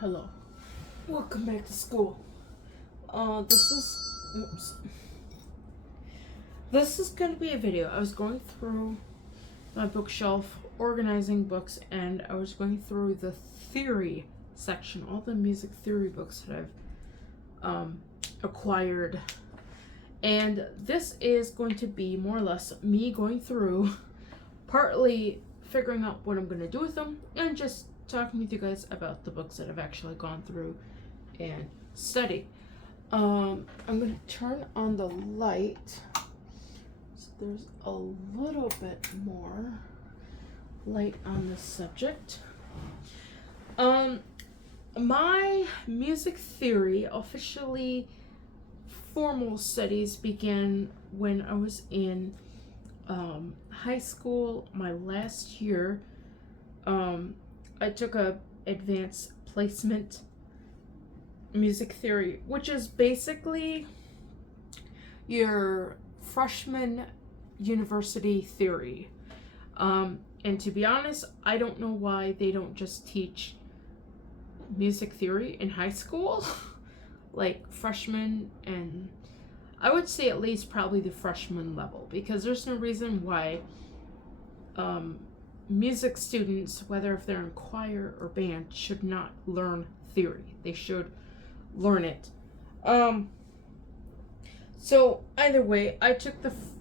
Hello. Welcome back to school. This is going to be a video. I was going through my bookshelf, organizing books, and I was going through the theory section, all the music theory books that I've acquired. And this is going to be more or less me going through, partly figuring out what I'm going to do with them, and just talking with you guys about the books that I've actually gone through and studied. I'm going to turn on the light so there's a little bit more light on this subject. My music theory officially formal studies began when I was in high school. My last year, I took a advanced placement music theory, which is basically your freshman university theory. And to be honest, I don't know why they don't just teach music theory in high school. Like freshman, and I would say at least probably the freshman level, because there's no reason why music students, whether if they're in choir or band, should not learn theory. They should learn it. So either way, I took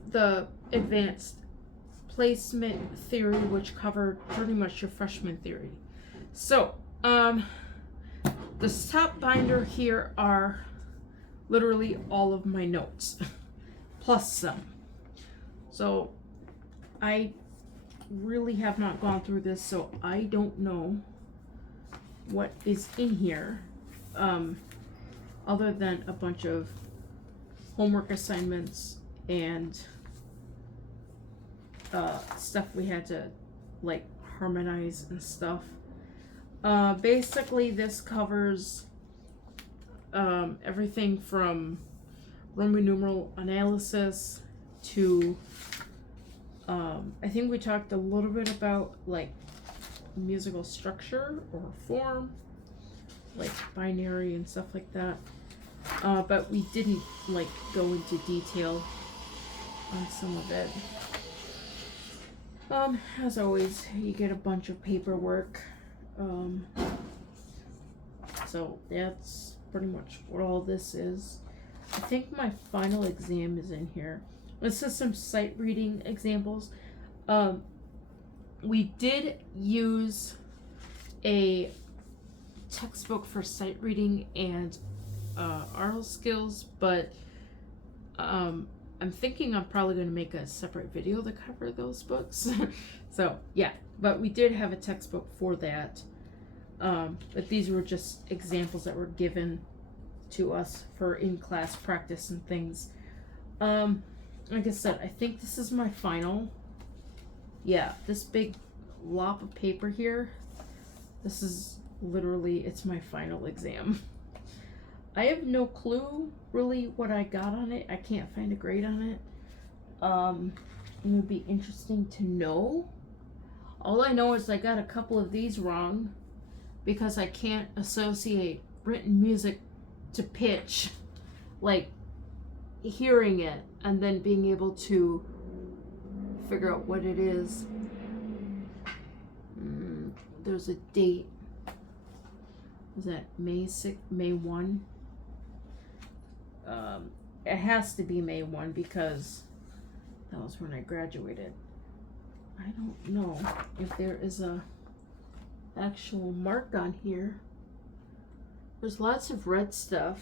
the advanced placement theory, which covered pretty much your freshman theory. So the top binder here are literally all of my notes, plus some. So I really have not gone through this, so I don't know what is in here, other than a bunch of homework assignments and stuff we had to like harmonize and stuff. Basically this covers everything from Roman numeral analysis to I think we talked a little bit about like musical structure or form, like binary and stuff like that, but we didn't like go into detail on some of it. As always, you get a bunch of paperwork. So that's pretty much what all this is. I think my final exam is in here. This is some sight reading examples. We did use a textbook for sight reading and aural skills, but I'm thinking I'm probably going to make a separate video to cover those books. So yeah, but we did have a textbook for that. But these were just examples that were given to us for in-class practice and things. Like I said, I think this is my final. Yeah, this big lop of paper here, this is literally, it's my final exam. I have no clue really what I got on it. I can't find a grade on it. It would be interesting to know. All I know is I got a couple of these wrong because I can't associate written music to pitch, like hearing it and then being able to figure out what it is. There's a date. Is that May 6th, May 1? It has to be May 1 because that was when I graduated. I don't know if there is a actual mark on here. There's lots of red stuff.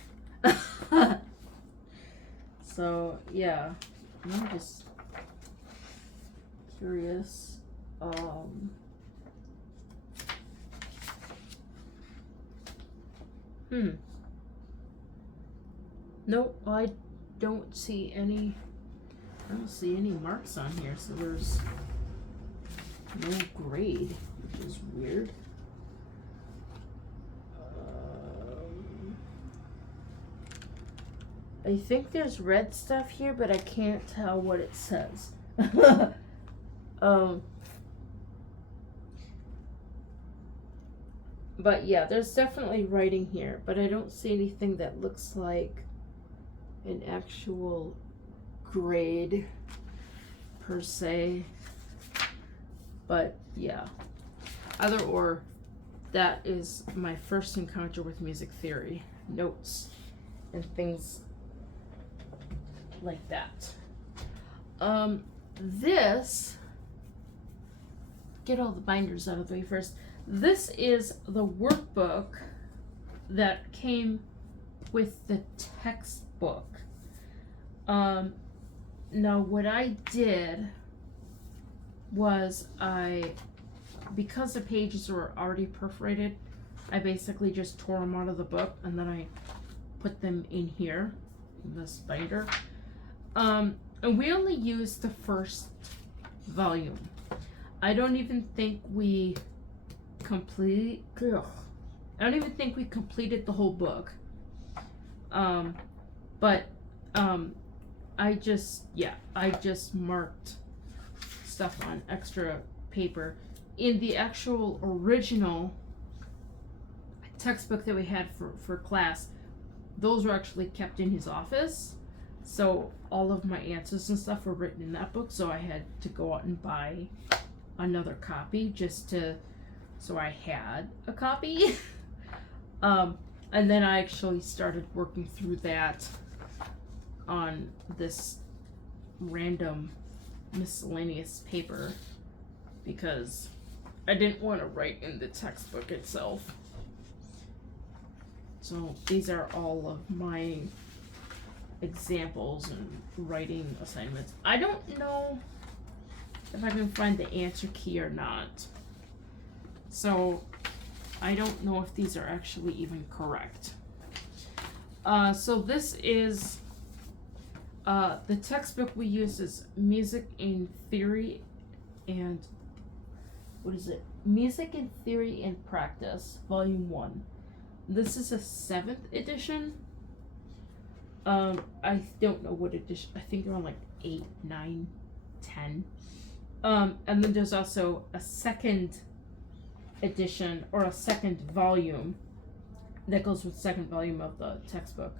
So yeah, I'm just curious. Nope, I don't see any marks on here, so there's no grade, which is weird. I think there's red stuff here, but I can't tell what it says. But yeah, there's definitely writing here, but I don't see anything that looks like an actual grade per se. But yeah, either or, that is my first encounter with music theory, notes and things like that. This, get all the binders out of the way first. This is the workbook that came with the textbook. Now what I did was because the pages were already perforated, I basically just tore them out of the book and then I put them in here, in this binder. And we only used the first volume. I don't even think we completed the whole book. But I just marked stuff on extra paper. In the actual original textbook that we had for class, those were actually kept in his office. So all of my answers and stuff were written in that book, so I had to go out and buy another copy so I had a copy. And then I actually started working through that on this random miscellaneous paper because I didn't want to write in the textbook itself. So these are all of my examples and writing assignments. I don't know if I can find the answer key or not. So I don't know if these are actually even correct. So this is the textbook we use is Music in Theory and Music in Theory and Practice, Volume 1. This is a 7th edition. I don't know what edition. I think around like 8, 9, 10. And then there's also a 2nd edition or a 2nd volume that goes with 2nd volume of the textbook.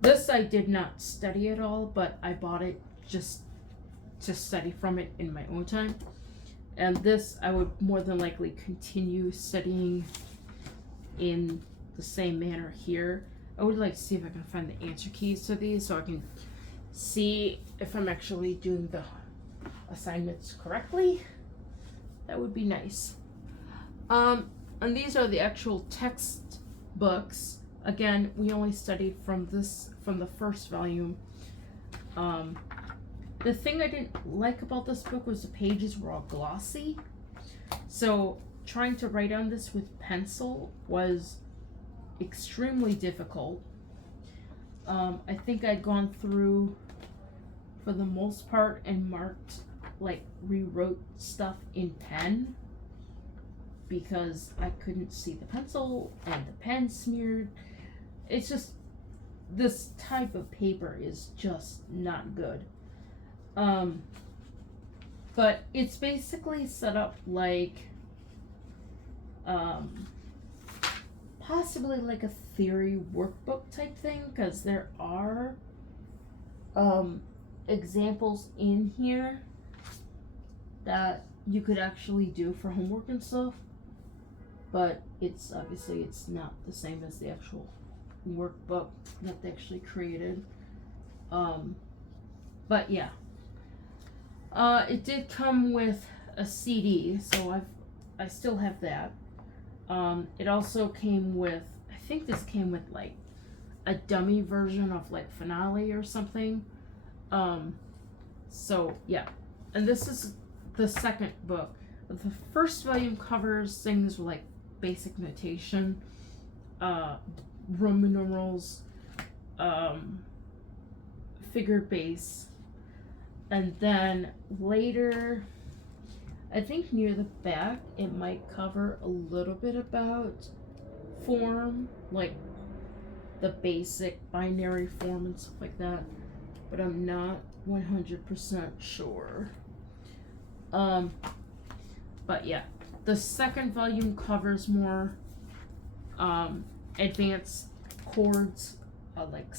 This I did not study at all, but I bought it just to study from it in my own time. And this I would more than likely continue studying in the same manner here. I would like to see if I can find the answer keys to these so I can see if I'm actually doing the assignments correctly. That would be nice. And these are the actual textbooks. Again, we only studied from the first volume. The thing I didn't like about this book was the pages were all glossy. So trying to write on this with pencil was extremely difficult. I think I'd gone through for the most part and rewrote stuff in pen because I couldn't see the pencil and the pen smeared. It's just, this type of paper is just not good. But it's basically set up like possibly like a theory workbook type thing, because there are examples in here that you could actually do for homework and stuff, but it's not the same as the actual workbook that they actually created. But yeah, it did come with a CD, so I still have that. It also came with, I think this came with like a dummy version of like Finale or something. So yeah, and this is the 2nd book. The first volume covers things like basic notation, Roman numerals, figured bass, and then later, I think near the back, it might cover a little bit about form, like the basic binary form and stuff like that, but I'm not 100% sure. But yeah, The second volume covers more advanced chords, like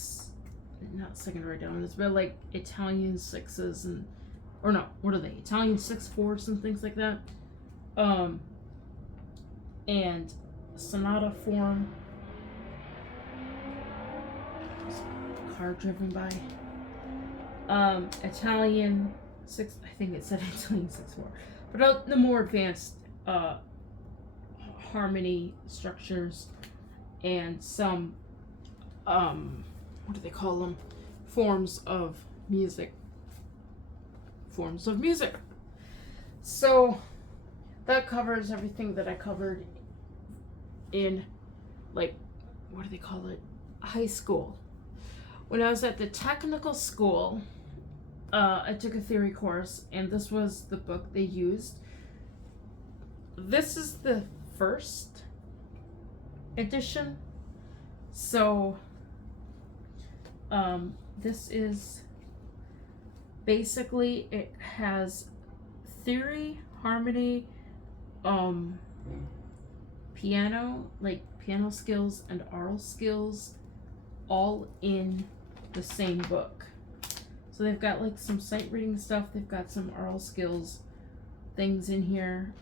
not secondary dominants, but like Italian sixes or no, what are they? Italian 6/4 and things like that. And sonata form. Car driven by. Italian 6. I think it said Italian 6/4, but the more advanced harmony structures and some what do they call them? Forms of music. So that covers everything that I covered in, like, what do they call it? High school. When I was at the technical school, I took a theory course, and this was the book they used. This is the first edition. So, this is basically, it has theory, harmony, piano skills and aural skills all in the same book. So they've got like some sight reading stuff, they've got some aural skills things in here.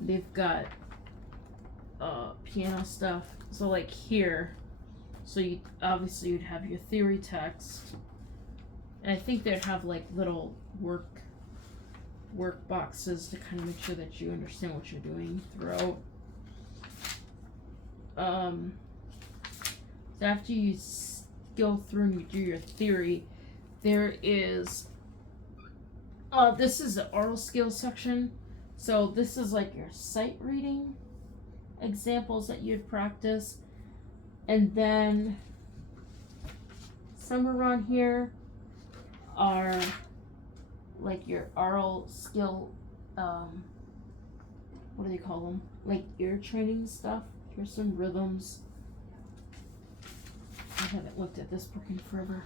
They've got piano stuff. So like here, so you'd have your theory text, and I think they'd have like little work boxes to kind of make sure that you understand what you're doing throughout. So after you go through and you do your theory, there is this is the aural skills section. So this is like your sight reading examples that you'd practice, and then somewhere around here are like your aural skill, what do they call them? Like ear training stuff. Here's some rhythms. I haven't looked at this book in forever.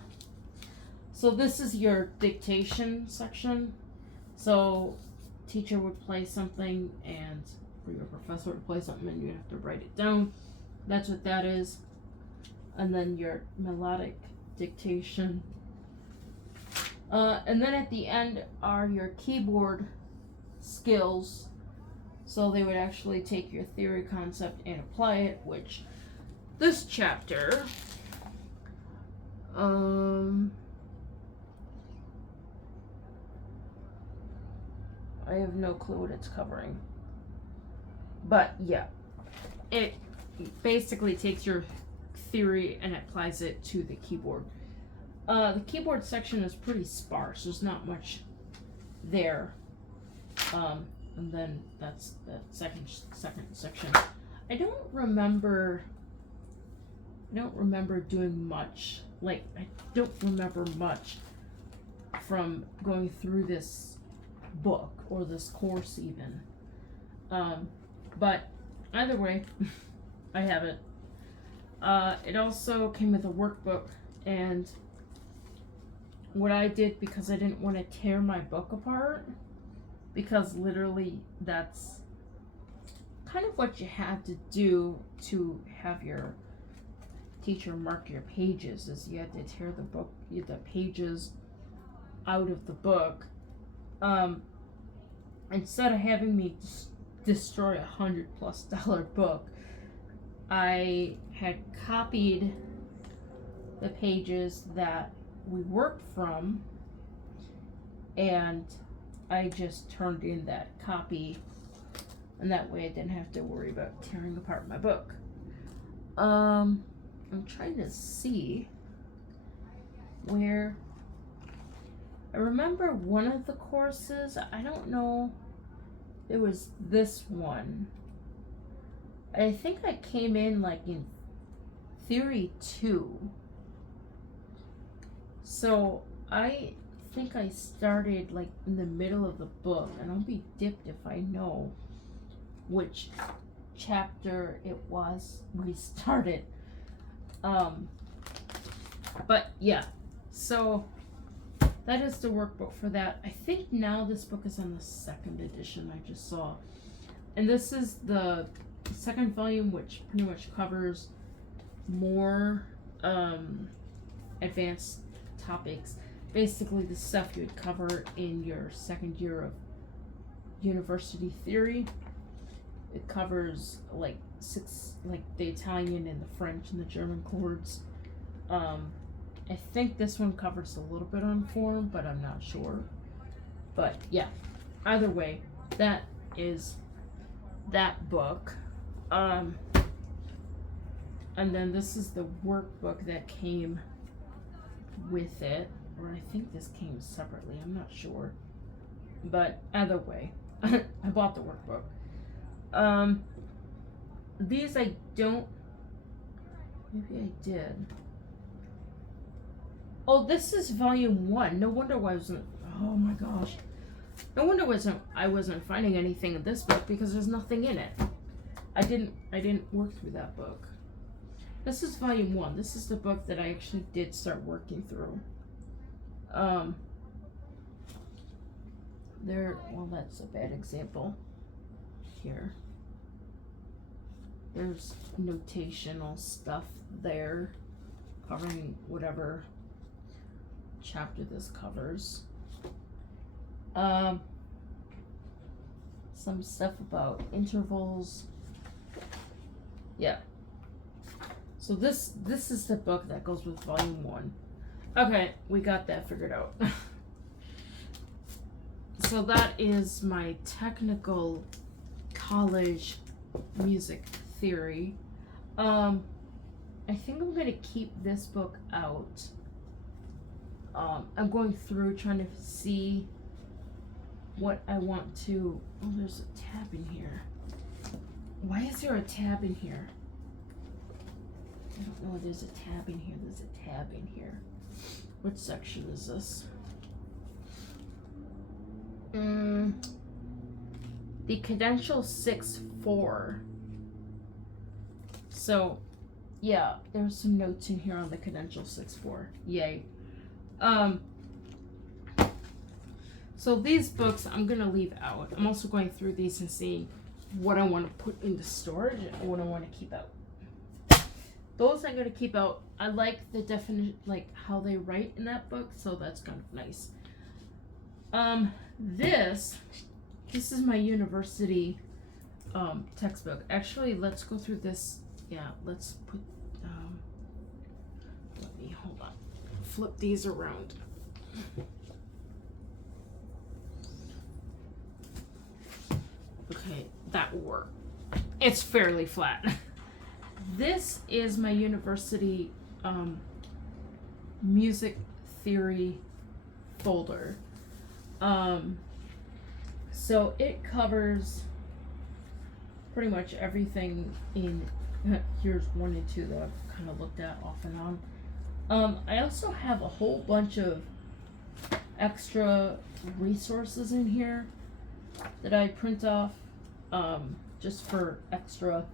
So this is your dictation section. So teacher would play something, or your professor would play something, and you have to write it down. That's what that is. And then your melodic dictation. And then at the end are your keyboard skills. So they would actually take your theory concept and apply it, which this chapter, I have no clue what it's covering. But yeah, it basically takes your theory and applies it to the keyboard. The keyboard section is pretty sparse. There's not much there. And then that's the second section. I don't remember doing much. Like, I don't remember much from going through this book or this course even. But either way, I have it. It also came with a workbook, and what I did, because I didn't want to tear my book apart, because literally that's kind of what you had to do to have your teacher mark your pages, is you had to tear the pages out of the book. Instead of having me destroy $100+ book, I had copied the pages that we worked from, and I just turned in that copy, and that way I didn't have to worry about tearing apart my book. I'm trying to see where I remember one of the courses. I don't know. It was this one. I think I came in like in theory 2. So I think I started like in the middle of the book, and I'll be dipped if I know which chapter it was we started. But yeah, so that is the workbook for that. I think now this book is on the second edition I just saw. And this is the second volume, which pretty much covers more advanced topics. Basically the stuff you'd cover in your second year of university theory. It covers like the Italian and the French and the German chords. I think this one covers a little bit on form, but I'm not sure. But yeah, either way, that is that book. And then this is the workbook that came with it, or I think this came separately, I'm not sure. But either way, I bought the workbook. These I don't, maybe I did. Oh, this is volume 1. No wonder why I wasn't, oh my gosh. No wonder I wasn't finding anything in this book, because there's nothing in it. I didn't work through that book. This is volume 1. This is the book that I actually did start working through. Well, that's a bad example. Here. There's notational stuff there, covering whatever chapter this covers. Some stuff about intervals. Yeah. So this is the book that goes with volume 1. Okay, we got that figured out. So that is my technical college music theory. I think I'm gonna keep this book out. I'm going through trying to see what I want to. Oh, there's a tab in here. Why is there a tab in here? I don't know. There's a tab in here. There's a tab in here. What section is this? The Credential 6-4. So, yeah, there's some notes in here on the Credential 6-4. Yay. So these books I'm gonna leave out. I'm also going through these and seeing what I want to put into storage and what I want to keep out. Those I'm gonna keep out. I like the definition, like how they write in that book, so that's kind of nice. This is my university textbook. Actually, let's go through this. Yeah, let's put. Let me hold on. Flip these around. Okay, that will work. It's fairly flat. This is my university music theory folder. So it covers pretty much everything in years 1 and 2 that I've kind of looked at off and on. I also have a whole bunch of extra resources in here that I print off just for extra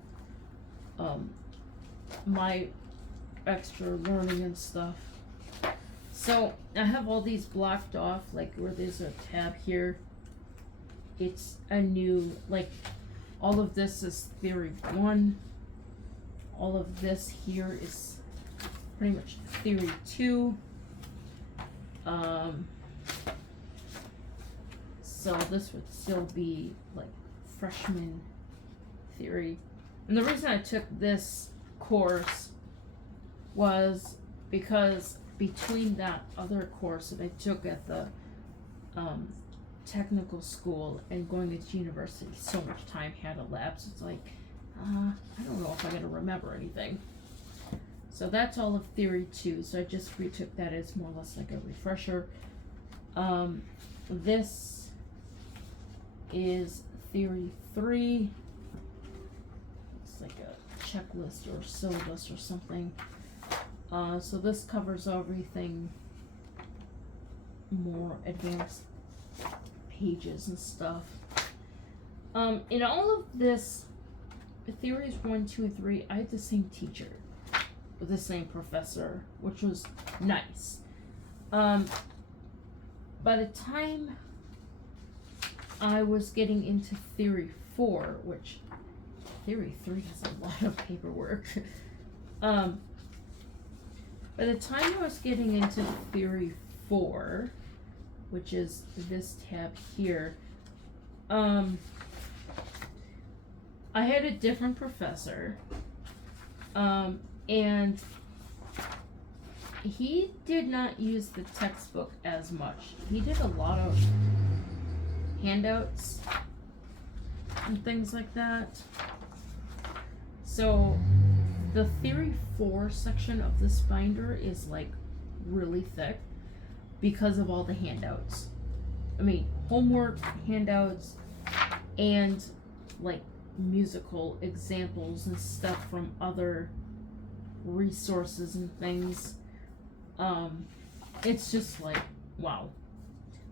my extra learning and stuff. So I have all these blocked off, like where there's a tab here. It's a new, like, all of this is theory 1. All of this here is pretty much theory 2. So this would still be like freshman theory. And the reason I took this course was because between that other course that I took at the technical school and going to university, so much time had elapsed. It's like, I don't know if I'm going to remember anything. So that's all of theory 2. So I just retook that as more or less like a refresher. This is theory 3. It's like a checklist or syllabus or something. So this covers everything more advanced pages and stuff. In all of this, theories 1, 2, and 3, I had the same teacher with the same professor, which was nice. by the time I was getting into Theory 4, which Theory 3 has a lot of paperwork. By the time I was getting into Theory 4, which is this tab here, I had a different professor, and he did not use the textbook as much. He did a lot of handouts and things like that. So the Theory 4 section of this binder is like really thick because of all the handouts. I mean, homework, handouts, and like musical examples and stuff from other resources and things. It's just like, wow.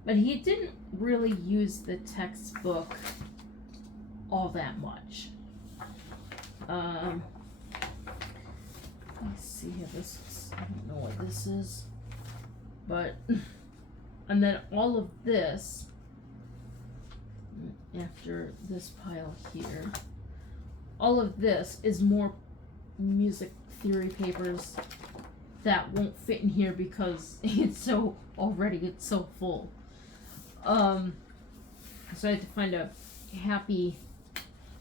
But he didn't really use the textbook all that much. Let's see here, this is, I don't know what this is, but, and then all of this, after this pile here, all of this is more music theory papers that won't fit in here because it's so full. So I had to find a happy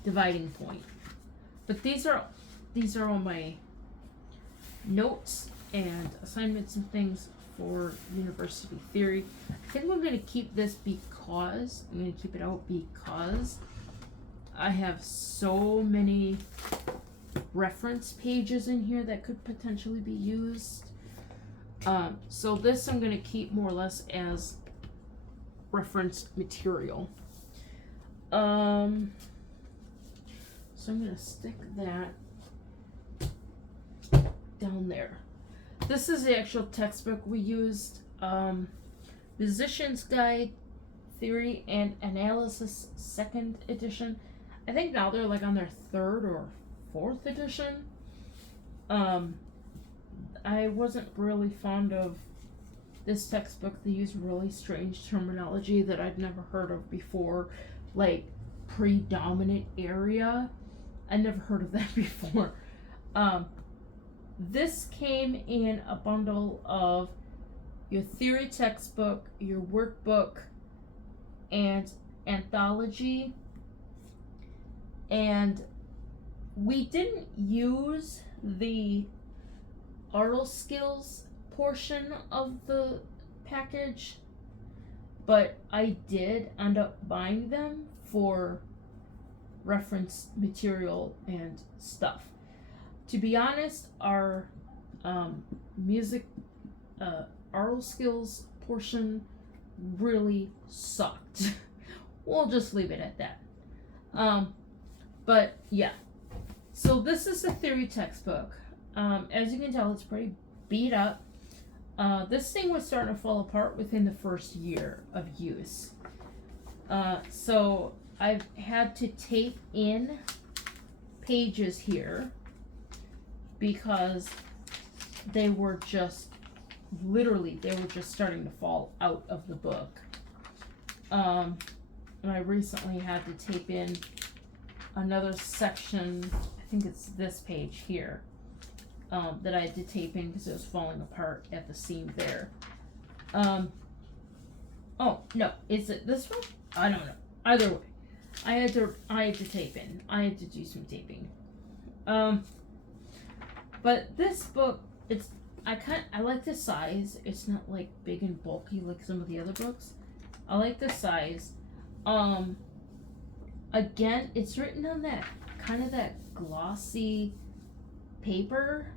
dividing point. But these are all my notes and assignments and things for university theory. I think I'm gonna keep this because I'm gonna keep it out because I have so many reference pages in here that could potentially be used. So this I'm gonna keep more or less as reference material. So I'm gonna stick that down there. This is the actual textbook we used. Musician's Guide, Theory and Analysis, 2nd edition. I think now they're like on their 3rd or 4th edition. I wasn't really fond of this textbook. They use really strange terminology that I'd never heard of before, like predominant area. I never heard of that before. This came in a bundle of your theory textbook, your workbook, and Anthology. And we didn't use the Aural skills portion of the package, but I did end up buying them for reference material and stuff. To be honest, our music Aural skills portion really sucked. We'll just leave it at that. But yeah, so this is the theory textbook. As you can tell, it's pretty beat up. This thing was starting to fall apart within the first year of use. So I've had to tape in pages here because they were just starting to fall out of the book. And I recently had to tape in another section, I think it's this page here, that I had to tape in because it was falling apart at the seam there. Oh no, is it this one? I don't know. Either way, I had to tape in. I had to do some taping. But this book, I like the size. It's not like big and bulky like some of the other books. I like the size. Again, it's written on that kind of that glossy paper,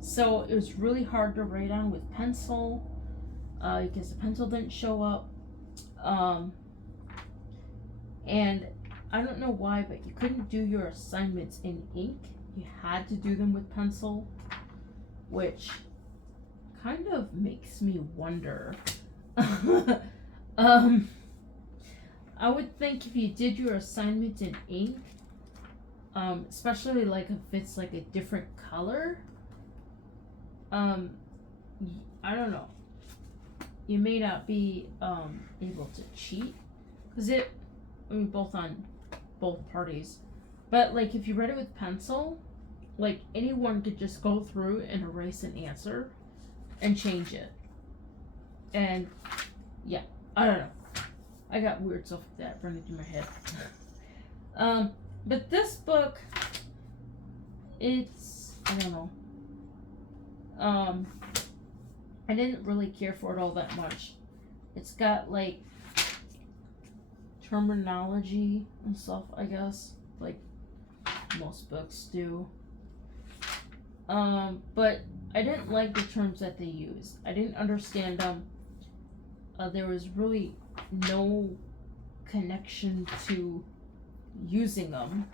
so it was really hard to write on with pencil because the pencil didn't show up. And I don't know why, but you couldn't do your assignments in ink. You had to do them with pencil, which kind of makes me wonder. I would think if you did your assignment in ink, especially like if it's like a different color, I don't know. you may not be able to cheat, because both on both parties, but like if you read it with pencil, like anyone could just go through and erase an answer and change it. And yeah, I don't know. I got weird stuff like that running through my head. But this book, it's, I don't know. I didn't really care for it all that much. It's got like terminology and stuff, I guess, like most books do. But I didn't like the terms that they used. I didn't understand them. There was really no connection to using them.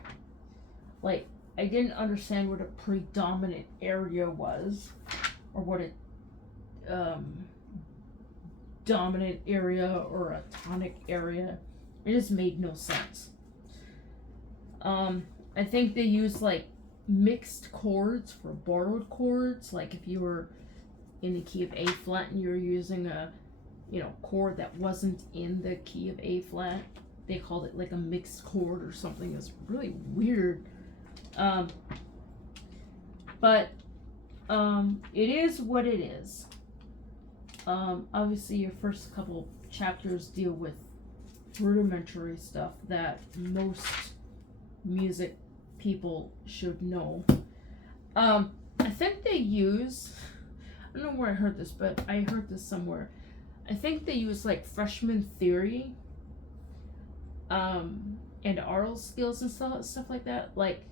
Like, I didn't understand what a predominant area was, or what a dominant area or a tonic area. It just made no sense. I think they use like mixed chords for borrowed chords. Like if you were in the key of A flat and you're using a chord that wasn't in the key of A flat, they called it like a mixed chord or something. It's really weird. But it is what it is. Obviously your first couple chapters deal with rudimentary stuff that most music people should know. I think they use, I don't know where I heard this, but I heard this somewhere. I think they use like freshman theory and aural skills and stuff like that, like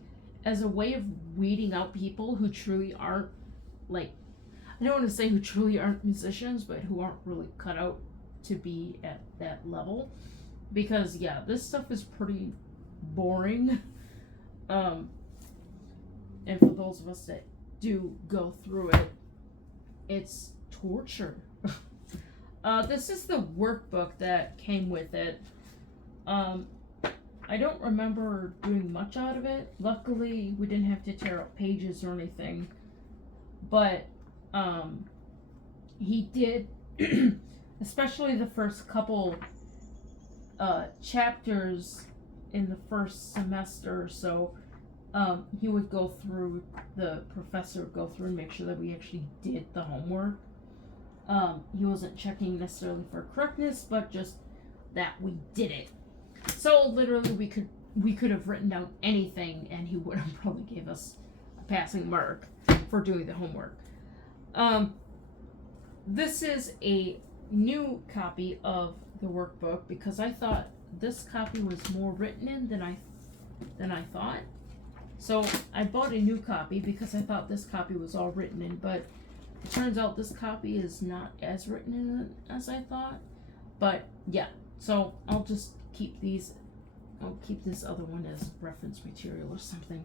as a way of weeding out people who truly aren't, like, I don't want to say who truly aren't musicians, but who aren't really cut out to be at that level. Because yeah, this stuff is pretty boring. And for those of us that do go through it, it's torture. This is the workbook that came with it. I don't remember doing much out of it. Luckily, we didn't have to tear up pages or anything. But he did, especially the first couple chapters in the first semester or so, he would go through, the professor would go through and make sure that we actually did the homework. He wasn't checking necessarily for correctness, but just that we did it. So literally we could have written down anything and he would have probably gave us a passing mark for doing the homework. This is a new copy of the workbook because I thought this copy was more written in than I thought. So I bought a new copy because I thought this copy was all written in, but it turns out this copy is not as written in as I thought. But yeah, so I'll just keep these. I'll keep this other one as reference material or something.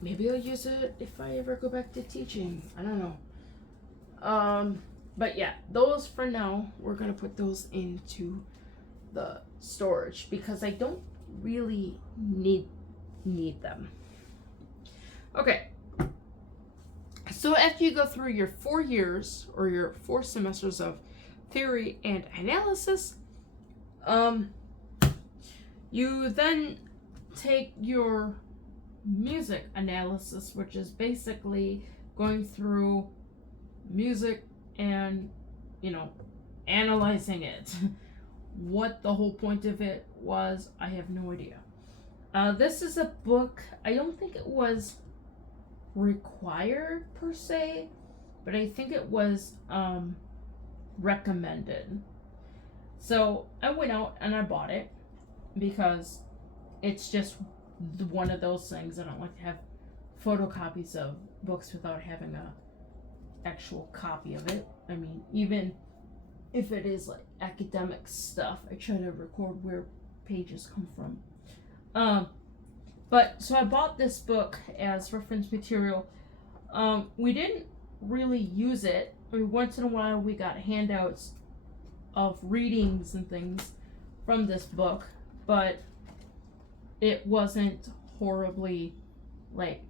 Maybe I'll use it if I ever go back to teaching. I don't know. But yeah, those for now, we're gonna put those into the storage because I don't really need them. Okay. So after you go through your 4 years or your 4 semesters of theory and analysis, you then take your music analysis, which is basically going through music and, analyzing it. What the whole point of it was, I have no idea. This is a book, I don't think it was required per se, but I think it was recommended. So I went out and I bought it because it's just one of those things. I don't like to have photocopies of books without having a actual copy of it. I mean, even if it is like academic stuff, I try to record where pages come from. But so I bought this book as reference material. We didn't really use it. I mean, once in a while we got handouts of readings and things from this book, but it wasn't horribly like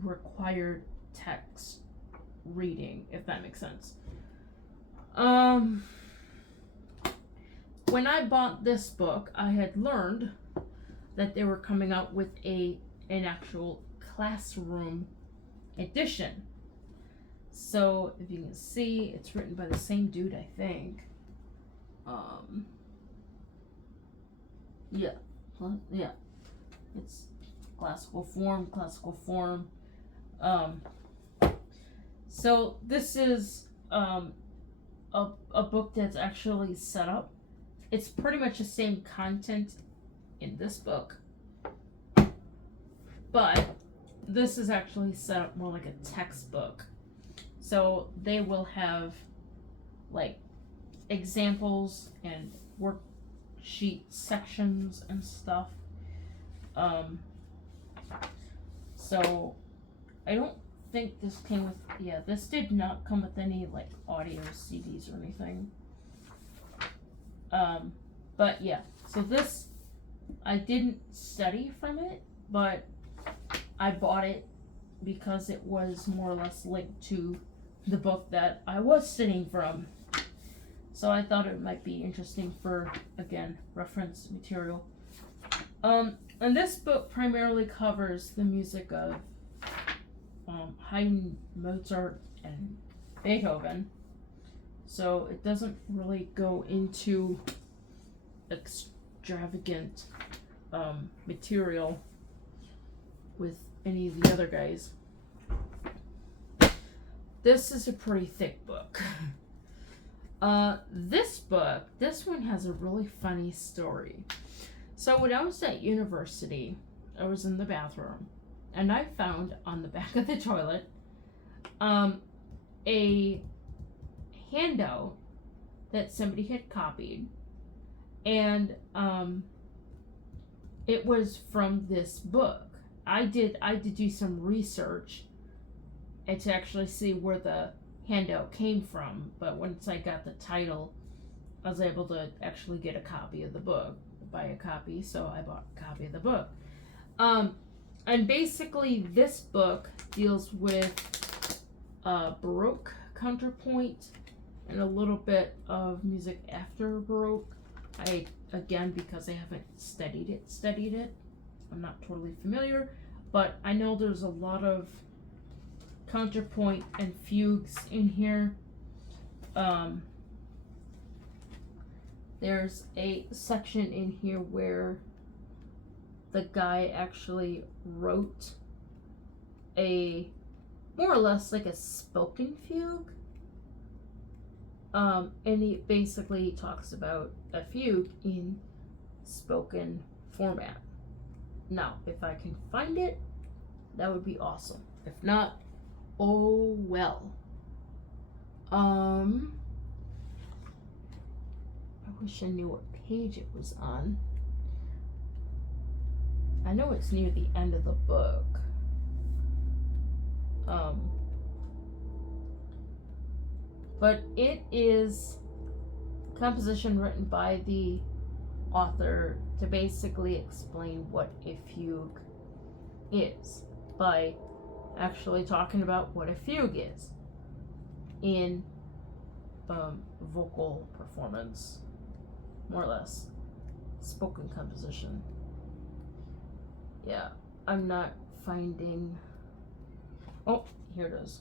required text reading, if that makes sense. When I bought this book, I had learned that they were coming out with an actual classroom edition. So if you can see, it's written by the same dude, I think. Yeah, it's classical form. So this is a book that's actually set up. It's pretty much the same content in this book, but this is actually set up more like a textbook. So they will have like examples and worksheet sections and stuff. So I don't think this came with, yeah, this did not come with any like audio CDs or anything. But yeah, so this, I didn't study from it, but I bought it because it was more or less linked to the book that I was studying from. So I thought it might be interesting for, again, reference material. And this book primarily covers the music of Haydn, Mozart, and Beethoven. So it doesn't really go into extravagant material with any of the other guys. This is a pretty thick book. This one has a really funny story. So when I was at university, I was in the bathroom, and I found on the back of the toilet a handout that somebody had copied, and it was from this book. I did do some research and to actually see where the handout came from, but once I got the title, I was able to actually get a copy of the book, buy a copy, so I bought a copy of the book. And basically this book deals with Baroque counterpoint and a little bit of music after Baroque. Again, because I haven't studied it, I'm not totally familiar, but I know there's a lot of counterpoint and fugues in here. There's a section in here where the guy actually wrote a more or less like a spoken fugue. And he basically talks about a fugue in spoken format. Now, if I can find it, that would be awesome. If not, oh well. I wish I knew what page it was on. I know it's near the end of the book. But it is composition written by the author to basically explain what a fugue is by actually talking about what a fugue is in vocal performance, more or less, spoken composition. Yeah, I'm not finding. Oh, here it is.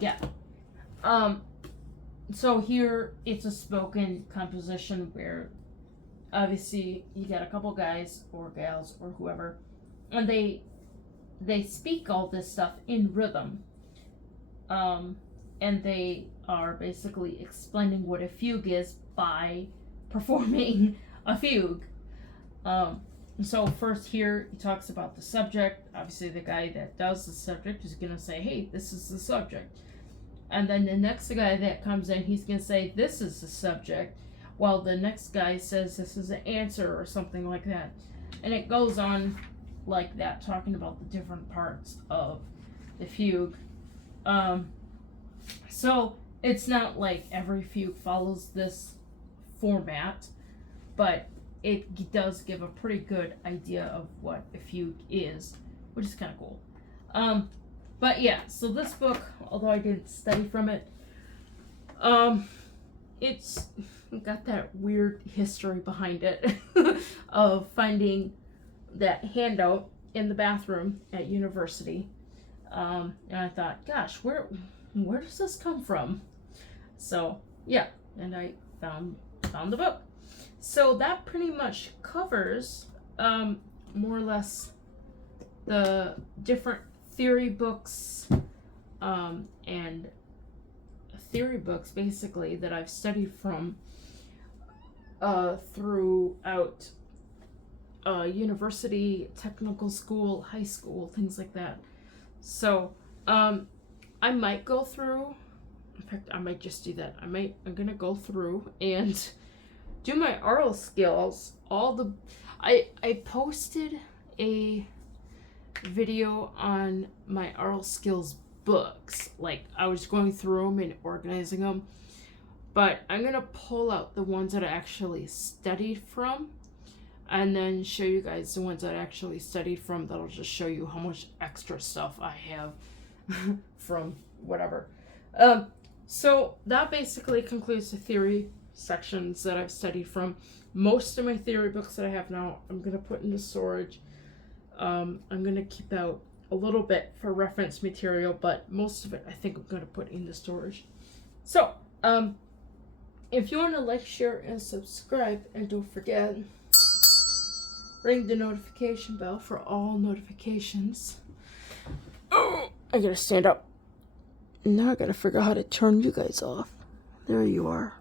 Yeah. So here it's a spoken composition where obviously you got a couple guys or gals or whoever, and they speak all this stuff in rhythm. And they are basically explaining what a fugue is by performing a fugue. So first here he talks about the subject. Obviously the guy that does the subject is gonna say, hey, this is the subject. And then the next guy that comes in, he's gonna say, this is the subject, while the next guy says this is an answer or something like that. And it goes on like that, talking about the different parts of the fugue. So it's not like every fugue follows this format, but it does give a pretty good idea of what a fugue is, which is kind of cool. But yeah, so this book, although I didn't study from it, It's got that weird history behind it of finding that handout in the bathroom at university. And I thought, gosh, where does this come from? So yeah, and I found the book. So that pretty much covers more or less the different theory books and theory books basically that I've studied from throughout university, technical school, high school, things like that. So I might go through, in fact I might just do that. I'm gonna go through and do my Aural skills. I posted a video on my Aural skills books. Like, I was going through them and organizing them, but I'm gonna pull out the ones that I actually studied from and then show you guys the ones that I actually studied from. That'll just show you how much extra stuff I have from whatever. So that basically concludes the theory sections that I've studied from. Most of my theory books that I have now, I'm going to put into storage. I'm going to keep out a little bit for reference material, but most of it I think I'm going to put into storage. So, if you want to like, share, and subscribe, and don't forget, ring the notification bell for all notifications. Oh, I gotta stand up. Now I gotta figure out how to turn you guys off. There you are.